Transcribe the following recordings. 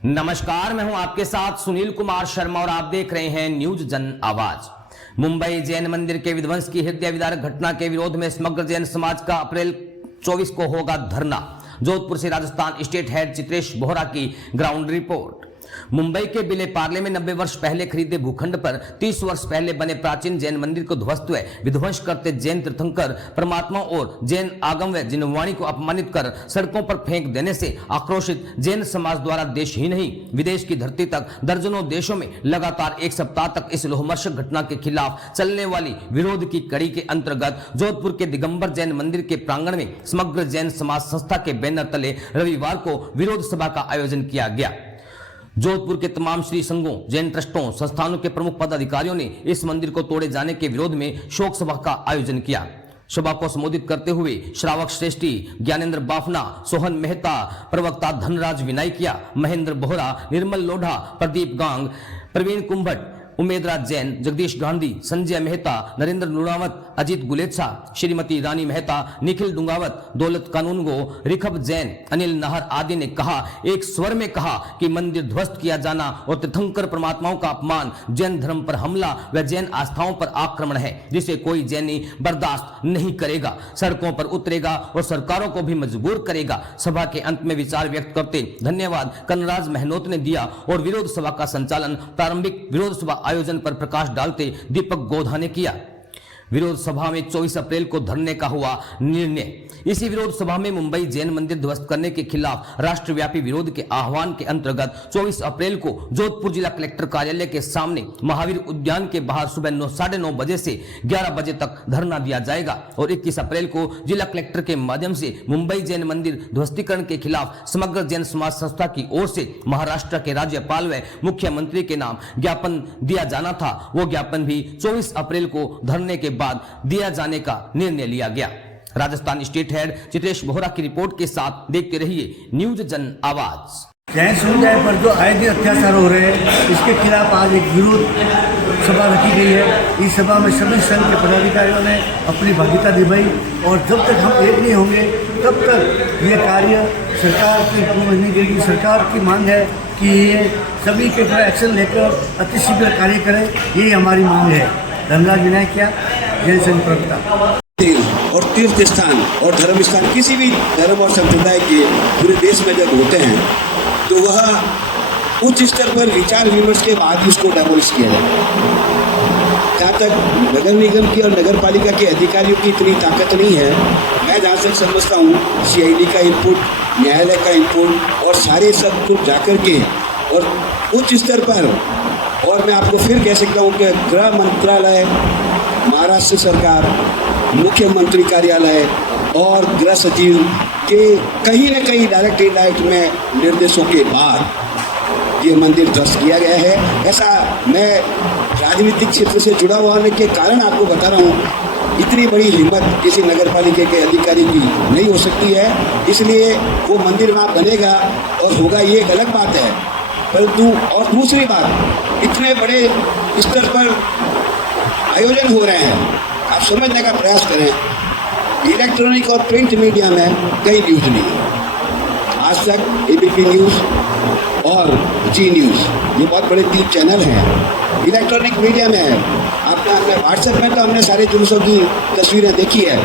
नमस्कार, मैं हूं आपके साथ सुनील कुमार शर्मा और आप देख रहे हैं न्यूज जन आवाज। मुंबई जैन मंदिर के विध्वंस की हृदय विदारक घटना के विरोध में समग्र जैन समाज का अप्रैल 24 को होगा धरना। जोधपुर से राजस्थान स्टेट हेड चित्रेश बोहरा की ग्राउंड रिपोर्ट। मुंबई के बिले पार्ले में 90 वर्ष पहले खरीदे भूखंड पर 30 वर्ष पहले बने प्राचीन जैन मंदिर को ध्वस्त व विध्वंस करते जैन तीर्थंकर परमात्मा और जैन आगम व जिनवाणी को अपमानित कर सड़कों पर फेंक देने से आक्रोशित जैन समाज द्वारा देश ही नहीं विदेश की धरती तक दर्जनों देशों में लगातार एक सप्ताह तक इस लोहमर्शक घटना के खिलाफ चलने वाली विरोध की कड़ी के अंतर्गत जोधपुर के दिगंबर जैन मंदिर के प्रांगण में समग्र जैन समाज संस्था के बैनर तले रविवार को विरोध सभा का आयोजन किया गया। जोधपुर के तमाम श्री संघों, जैन ट्रस्टों, संस्थानों के प्रमुख पदाधिकारियों ने इस मंदिर को तोड़े जाने के विरोध में शोक सभा का आयोजन किया। सभा को संबोधित करते हुए श्रावक श्रेष्ठी ज्ञानेंद्र बाफना, सोहन मेहता, प्रवक्ता धनराज विनायकिया, महेंद्र बोहरा, निर्मल लोढ़ा, प्रदीप गांग, प्रवीण कुंभट, उमेदराज जैन, जगदीश गांधी, संजय मेहता, नरेंद्र नुरावत, अजीत गुलेच्छा, श्रीमती रानी मेहता, निखिल डुंगावत, दौलत कानूनगो, रिखब जैन, अनिल नाहर आदि ने कहा, एक स्वर में कहा कि मंदिर ध्वस्त किया जाना और तीर्थंकर परमात्माओं का अपमान, जैन धर्म पर हमला व जैन आस्थाओं पर आक्रमण है जिसे कोई जैनी बर्दाश्त नहीं करेगा, सड़कों पर उतरेगा और सरकारों को भी मजबूर करेगा। सभा के अंत में विचार व्यक्त करते धन्यवाद कनराज महनोत ने दिया और विरोध सभा का संचालन प्रारंभिक विरोध सभा आयोजन पर प्रकाश डालते दीपक गोधा ने किया। विरोध सभा में 24 अप्रैल को धरने का हुआ निर्णय। इसी विरोध सभा में मुंबई जैन मंदिर ध्वस्त करने के खिलाफ राष्ट्रव्यापी विरोध के आह्वान के अंतर्गत 24 अप्रैल को जोधपुर जिला कलेक्टर कार्यालय के सामने महावीर उद्यान के बाहर सुबह 9:30 बजे से 11 बजे तक धरना दिया जाएगा और 21 अप्रैल को जिला कलेक्टर के माध्यम से मुंबई जैन मंदिर ध्वस्तीकरण के खिलाफ समग्र जैन समाज संस्था की ओर से महाराष्ट्र के राज्यपाल व मुख्यमंत्री के नाम ज्ञापन दिया जाना था। वो ज्ञापन भी 24 अप्रैल को धरने के बाद दिया जाने का निर्णय लिया गया। राजस्थान स्टेट हेड चित्रेश बोहरा की रिपोर्ट के साथ देखते रहिए न्यूज जन आवाज। जैन समुदाय पर जो आए दिन अत्याचार हो रहे हैं इसके खिलाफ आज एक विरोध सभा रखी गई है। इस सभा में सभी संघ के पदाधिकारियों ने अपनी भागीदारी निभाई और जब तक हम एक नहीं होंगे तब तक ये कार्य सरकार की पूर्ण नहीं देगी। सरकार की मांग है कि ये सभी के ऊपर एक्शन लेकर अतिशीघ्र कार्य करें, यही हमारी मांग है। धनराज विनायकिया, जैन संघ प्रवक्ता। और तीर्थ स्थान और धर्म स्थान किसी भी धर्म और संप्रदाय के पूरे देश में जब होते हैं तो वह उच्च स्तर पर विचार विमर्श के बाद ही उसको डेमोलिश किया जाए। जहाँ तक नगर निगम की और नगर पालिका के अधिकारियों की इतनी ताकत नहीं है, मैं जहाँ तक समझता हूँ CID का इनपुट, न्यायालय का इनपुट और सारे सब कुछ जाकर के और उच्च स्तर पर, और मैं आपको फिर कह सकता हूँ कि गृह मंत्रालय, महाराष्ट्र सरकार, मुख्यमंत्री कार्यालय और गृह सचिव के कहीं न कहीं डायरेक्ट इनडायरेक्ट में निर्देशों के बाद ये मंदिर ध्वस्त किया गया है। ऐसा मैं राजनीतिक क्षेत्र से जुड़ा हुआ होने के कारण आपको बता रहा हूँ। इतनी बड़ी हिम्मत किसी नगर पालिका के अधिकारी की नहीं हो सकती है, इसलिए वो मंदिर वहाँ बनेगा और होगा, ये एक अलग बात है। परंतु और दूसरी बात, इतने बड़े स्तर पर आयोजन हो रहे हैं, आप समझने का प्रयास करें। इलेक्ट्रॉनिक और प्रिंट मीडिया में कई न्यूज़ नहीं है। आज तक ABP न्यूज़ और जी न्यूज़, ये बहुत बड़े 3 चैनल हैं। इलेक्ट्रॉनिक मीडिया में है, आपने व्हाट्सएप में तो हमने सारे जुलूसों की तस्वीरें देखी है,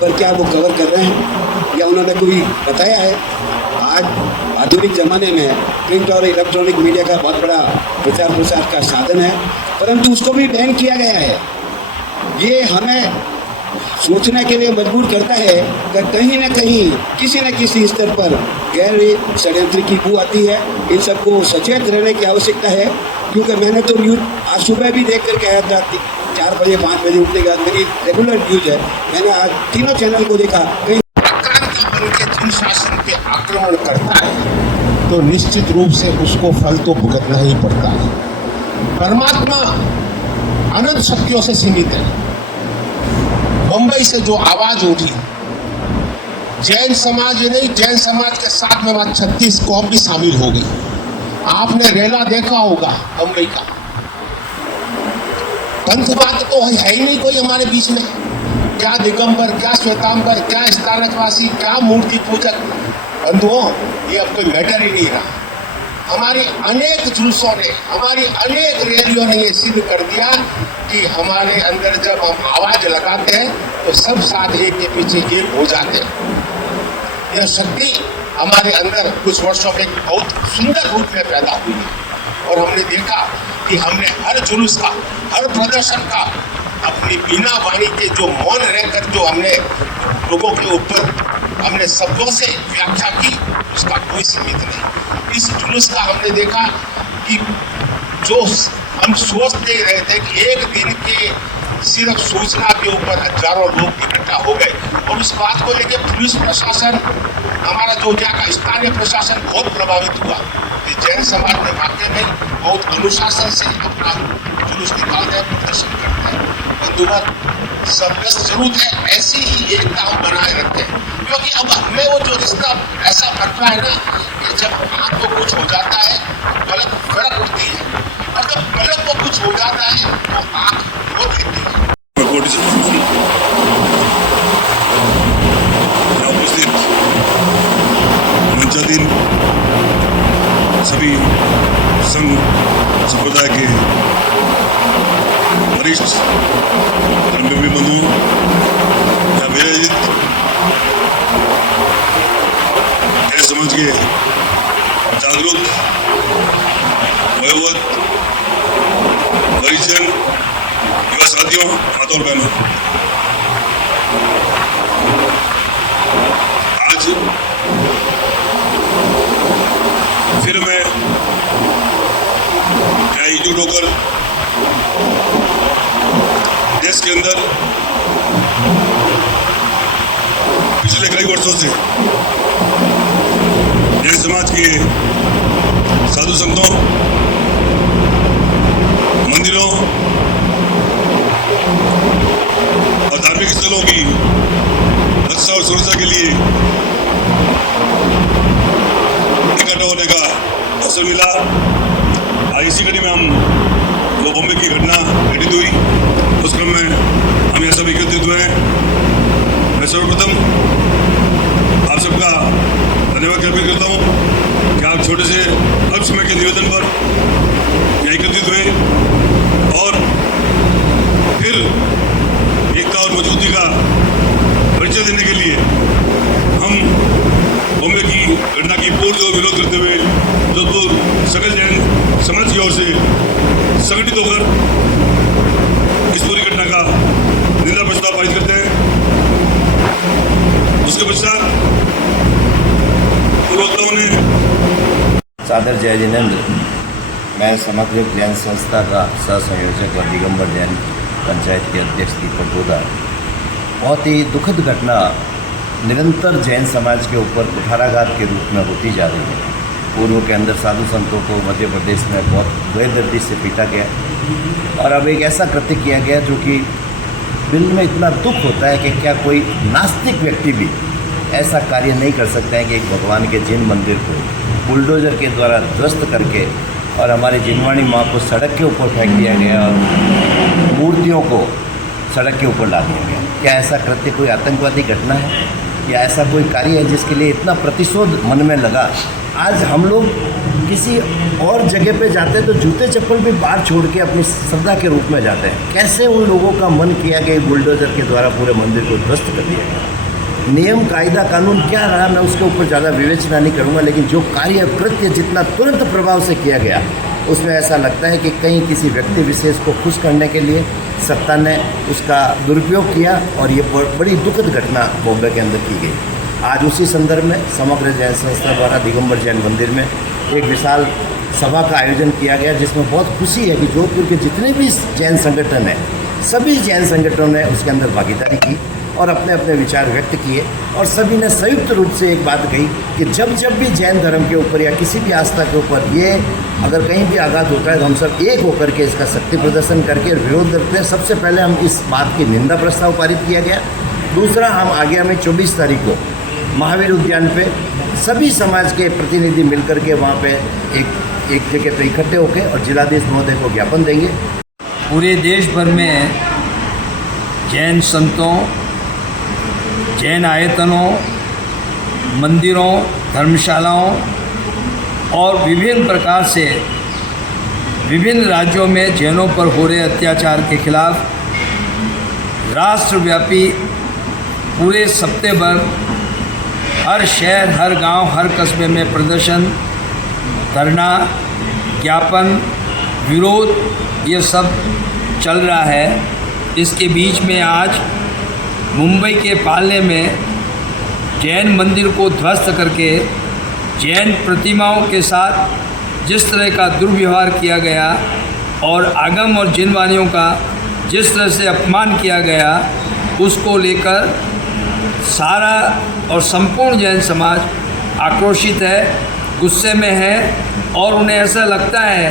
पर क्या वो कवर कर रहे हैं या उन्होंने कोई बताया है? आज आधुनिक ज़माने में प्रिंट और इलेक्ट्रॉनिक मीडिया का बहुत बड़ा प्रचार प्रसार का साधन है, परंतु उसको भी बैन किया गया है। ये हमें सोचने के लिए मजबूर करता है कि कहीं न कहीं किसी न किसी स्तर पर गहरे षड्यंत्र की बू आती है। इन सबको सचेत रहने की आवश्यकता है, क्योंकि मैंने तो न्यूज़ आज सुबह भी देख करके आया था। 4 बजे 5 बजे उठने के बाद मेरी रेगुलर न्यूज़ है, मैंने आज तीनों चैनल को देखा। कहीं शासन पे आक्रमण करता है तो निश्चित रूप से उसको फल तो भुगतना ही पड़ता है। परमात्मा अनंत शक्तियों से सीमित है। मुंबई से जो आवाज उठी, जैन समाज नहीं, जैन समाज के साथ में वहां 36 कौम भी शामिल हो गई। आपने रेला देखा होगा मुंबई का। पंथवाद तो है ही नहीं कोई हमारे बीच में। क्या दिगंबर, क्या श्वेतांबर, क्या स्थानकवासी, क्या मूर्ति पूजक, बंधुओं, ये अब कोई मैटर ही नहीं रहा। हमारी अनेक जुलूसों ने, हमारी अनेक रैलियों ने ये सिद्ध कर दिया कि हमारे अंदर जब हम आवाज लगाते हैं तो सब साथ एक के पीछे एक हो जाते हैं। यह शक्ति हमारे अंदर कुछ वर्षों में बहुत सुंदर रूप में पैदा हुई है और हमने देखा कि हमने हर जुलूस का, हर प्रदर्शन का अपनी बिना वाणी के जो मौन रहकर जो हमने लोगों के ऊपर हमने शब्दों से व्याख्या की, उसका कोई सीमित नहीं। इस जुलूस का हमने देखा कि जो हम सोचते रहे थे कि एक दिन के सिर्फ सूचना के ऊपर हजारों लोग इकट्ठा हो गए और उस बात को लेकर पुलिस प्रशासन, हमारा जो यहाँ का स्थानीय प्रशासन बहुत प्रभावित हुआ कि जैन समाज में वाकई में बहुत अनुशासन से अपना जुलूस निकालते हैं, प्रदर्शन करते हैं। बंधुगण, सब जरूरत है ऐसी ही एकता हम बनाए रखें, क्योंकि अब हमें वो जो रिश्ता ऐसा बनता है ना कि जब आँख को कुछ हो जाता है पलक फड़क उठती है और जब पलक को कुछ हो जाता है तो आँख वो देती है। उपस्थित मंचाधीन सभी संघ संप्रदाय के वरिष्ठ धर्मप्रेमी बंधुओं, या मेरे समाज के जागरूक वयोवृद्ध परिजन, युवा साथियों, माता और बहनों, आज फिर मैं यहाँ एकजुट होकर देश के अंदर पिछले कई वर्षों से जैन समाज के साधु संतों, मंदिरों और धार्मिक स्थलों की रक्षा और सुरक्षा के लिए इकट्ठा होने का अवसर मिला। आज इसी कड़ी में हम वो बॉम्बे की घटना घटित हुई, उस क्रम में हम यह सब एकत्रित हुए हैं। मैं सर्वप्रथम आप सबका धन्यवाद ज्ञापित करता हूँ कि आप छोटे से अल्प समय के निवेदन पर यहाँ एकत्रित हुए और फिर एकता और मजबूती का परिचय देने के लिए हम बॉम्बे की घटना की पूर्ण विरोध करते हुए जोधपुर सकल जैन समाज की ओर से संगठित होकर इस पूरी घटना का निंदा प्रस्ताव पारित करते हैं। उसके पश्चात पूर्वोत्तरों ने सादर जय जिनेन्द्र, मैं समग्र जैन संस्था का सह संयोजक और दिगंबर जैन पंचायत के अध्यक्ष दीपक गोदार। बहुत ही दुखद घटना निरंतर जैन समाज के ऊपर कुठाराघात के रूप में होती जा रही है। पूर्व के अंदर साधु संतों को मध्य प्रदेश में बहुत बेदर्दी से पीटा गया और अब एक ऐसा कृत्य किया गया जो कि दिल में इतना दुख होता है कि क्या कोई नास्तिक व्यक्ति भी ऐसा कार्य नहीं कर सकता है कि एक भगवान के जिन मंदिर को बुलडोजर के द्वारा ध्वस्त करके और हमारे जिनवाणी माँ को सड़क के ऊपर फेंक दिया गया और मूर्तियों को सड़क के ऊपर ला दिया गया। क्या ऐसा कृत्य कोई आतंकवादी घटना है या ऐसा कोई कार्य है जिसके लिए इतना प्रतिशोध मन में लगा? आज हम लोग किसी और जगह पे जाते हैं तो जूते चप्पल भी बाहर छोड़ के अपनी श्रद्धा के रूप में जाते हैं। कैसे उन लोगों का मन किया कि बुलडोजर के द्वारा पूरे मंदिर को ध्वस्त कर दिया गया? नियम कायदा कानून क्या रहा, मैं उसके ऊपर ज़्यादा विवेचना नहीं करूँगा, लेकिन जो कार्य कृत्य जितना तुरंत प्रभाव से किया गया उसमें ऐसा लगता है कि कहीं किसी व्यक्ति विशेष को खुश करने के लिए सत्ता ने उसका दुरुपयोग किया और ये बड़ी दुखद घटना बॉम्बे के अंदर की गई। आज उसी संदर्भ में समग्र जैन संस्था द्वारा दिगंबर जैन मंदिर में एक विशाल सभा का आयोजन किया गया, जिसमें बहुत खुशी है कि जोधपुर के जितने भी जैन संगठन हैं, सभी जैन संगठनों ने उसके अंदर भागीदारी की और अपने अपने विचार व्यक्त किए और सभी ने संयुक्त रूप से एक बात कही कि जब जब भी जैन धर्म के ऊपर या किसी भी आस्था के ऊपर ये अगर कहीं भी आघात होता है तो हम सब एक होकर के इसका शक्ति प्रदर्शन करके विरोध करते हैं। सबसे पहले हम इस बात की निंदा प्रस्ताव पारित किया गया। दूसरा, हम आगामी 24 तारीख को महावीर उद्यान पे सभी समाज के प्रतिनिधि मिलकर के वहाँ पे एक जगह पे इकट्ठे होकर और जिलाधीश महोदय को ज्ञापन देंगे। पूरे देश भर में जैन संतों, जैन आयतनों, मंदिरों, धर्मशालाओं और विभिन्न प्रकार से विभिन्न राज्यों में जैनों पर हो रहे अत्याचार के खिलाफ राष्ट्रव्यापी पूरे सप्ताह भर हर शहर, हर गांव, हर कस्बे में प्रदर्शन, धरना, ज्ञापन, विरोध ये सब चल रहा है। इसके बीच में आज मुंबई के पालने में जैन मंदिर को ध्वस्त करके जैन प्रतिमाओं के साथ जिस तरह का दुर्व्यवहार किया गया और आगम और जिनवानियों का जिस तरह से अपमान किया गया, उसको लेकर सारा और संपूर्ण जैन समाज आक्रोशित है, गुस्से में है और उन्हें ऐसा लगता है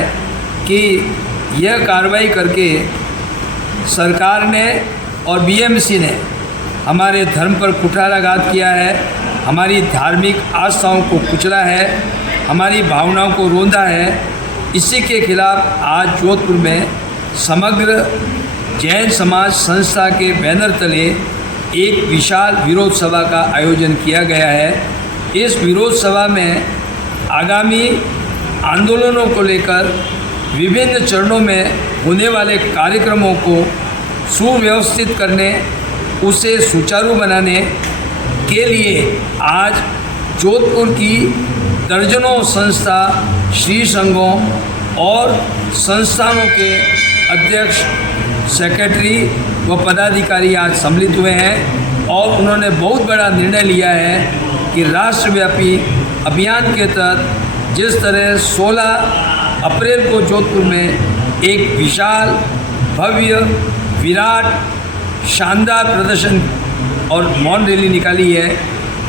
कि यह कार्रवाई करके सरकार ने और बीएमसी ने हमारे धर्म पर कुठाराघात किया है, हमारी धार्मिक आस्थाओं को कुचला है, हमारी भावनाओं को रोंदा है। इसी के खिलाफ आज जोधपुर में समग्र जैन समाज संस्था के बैनर तले एक विशाल विरोध सभा का आयोजन किया गया है। इस विरोध सभा में आगामी आंदोलनों को लेकर विभिन्न चरणों में होने वाले कार्यक्रमों को सुव्यवस्थित करने, उसे सुचारू बनाने के लिए आज जोधपुर की दर्जनों संस्था, श्री संघों और संस्थानों के अध्यक्ष, सेक्रेटरी व पदाधिकारी आज सम्मिलित हुए हैं और उन्होंने बहुत बड़ा निर्णय लिया है कि राष्ट्रव्यापी अभियान के तहत जिस तरह 16 अप्रैल को जोधपुर में एक विशाल, भव्य, विराट, शानदार प्रदर्शन और मौन रैली निकाली है,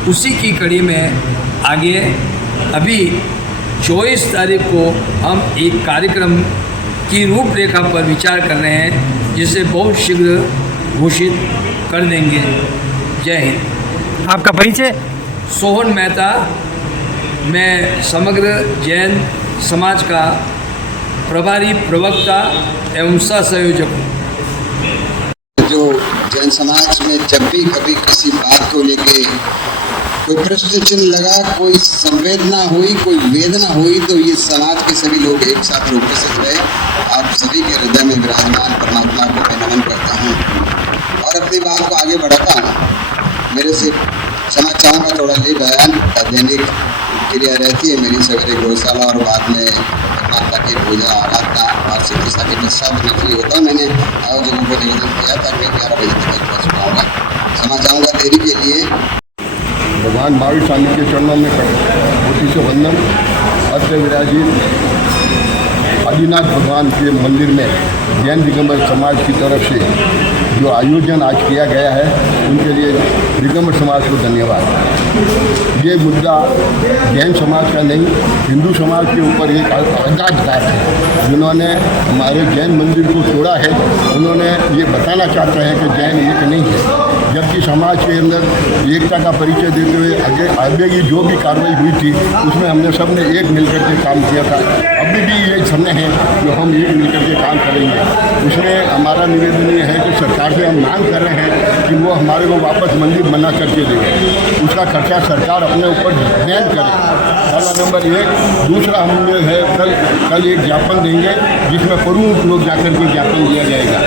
उसी की कड़ी में आगे अभी 24 तारीख को हम एक कार्यक्रम की रूपरेखा पर विचार कर रहे हैं, जिसे बहुत शीघ्र घोषित कर देंगे। जय हिंद। आपका परिचय? सोहन मेहता, मैं समग्र जैन समाज का प्रभारी प्रवक्ता एवं सह संयोजक हूँ। जो जैन समाज में जब भी कभी किसी बात को लेके कोई प्रश्न चिन्ह लगा, कोई संवेदना हुई, कोई वेदना हुई, तो ये समाज के सभी लोग एक साथ उपस्थित रहे। आप सभी के हृदय में विराजमान परमात्मा को मैं नमन करता हूँ और अपनी बात को आगे बढ़ाता हूँ। मेरे से क्षमा चाहूँगा, थोड़ा लेट आया, दैनिक क्रिया रहती है मेरी, सवेरे गौशाला और बाद में माता की पूजा आराधना और चिकित्सा के पश्चात में फ्री होता हूँ। मैंने आयोजकों को निवेदन किया था मैं 11 बजे तक पहुँच पाऊँगा, क्षमा चाहूँगा देरी के लिए। भगवान महावीर स्वामी के चरणों में कोटि से वंदन। अत्र विराजित आदिनाथ भगवान के मंदिर में जैन दिगंबर समाज की तरफ से जो आयोजन आज किया गया है, उनके लिए दिगंबर समाज को धन्यवाद। ये मुद्दा जैन समाज का नहीं, हिंदू समाज के ऊपर एक आघातघात है। जिन्होंने हमारे जैन मंदिर को तोड़ा है, उन्होंने ये बताना चाहते हैं कि जैन एक नहीं है, जबकि समाज के अंदर एकता का परिचय देते हुए आगे की जो भी कार्रवाई हुई थी उसमें हमने सब ने एक मिलकर के काम किया था। अभी भी ये समय है जो हम एक मिलकर के काम करेंगे। उसमें हमारा निवेदन ये है कि सरकार से हम मांग कर रहे हैं कि वो हमारे को वापस मंदिर बना करके दें, उसका खर्चा सरकार अपने ऊपर वहन करे। पहला नंबर 1। दूसरा हम जो है कल एक ज्ञापन देंगे जिसमें प्रमुख लोग जाकर के ज्ञापन दिया जाएगा।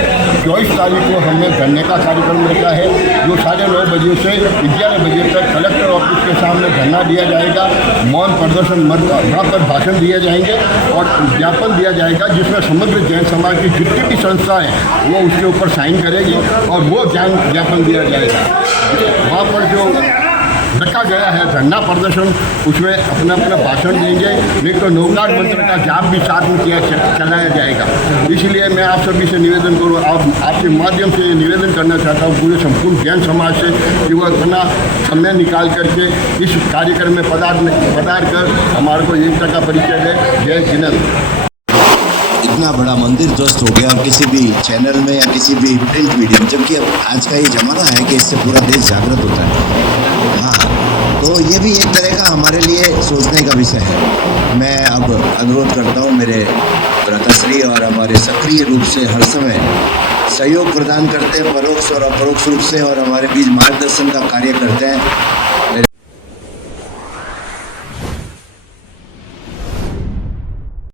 24 तारीख को हमने धरने का कार्यक्रम रखा है, जो 9:30 बजे से 11 बजे तक कलेक्टर ऑफिस के सामने धरना दिया जाएगा। मौन प्रदर्शन वहाँ पर भाषण दिए जाएंगे और ज्ञापन दिया जाएगा, जिसमें समग्र जैन समाज की जितनी भी संस्था है वो उसके ऊपर साइन करेगी और वो ज्ञापन दिया जाएगा। वहाँ पर जो रखा गया है धरना प्रदर्शन, उसमें अपना अपना भाषण देंगे, नहीं तो नवकार मंत्र का जाप भी साथ में चलाया जाएगा। इसलिए मैं आप सभी से निवेदन करूँ, आपके माध्यम से निवेदन करना चाहता हूँ पूरे संपूर्ण जैन समाज से कि वह अपना समय निकाल करके इस कार्यक्रम में पधार कर हमारे को एकता का परिचय दे। जय जिनेंद्र। इतना बड़ा मंदिर ध्वस्त हो गया और किसी भी चैनल में या किसी भी प्रिंट मीडिया में, जबकि अब आज का ये ज़माना है कि इससे पूरा देश जागृत होता है। हाँ, तो ये भी एक तरह का हमारे लिए सोचने का विषय है। मैं अब अनुरोध करता हूँ मेरे भ्राताश्री और हमारे सक्रिय रूप से हर समय सहयोग प्रदान करते हैं, परोक्ष और अपरोक्ष रूप से, और हमारे बीच मार्गदर्शन का कार्य करते हैं।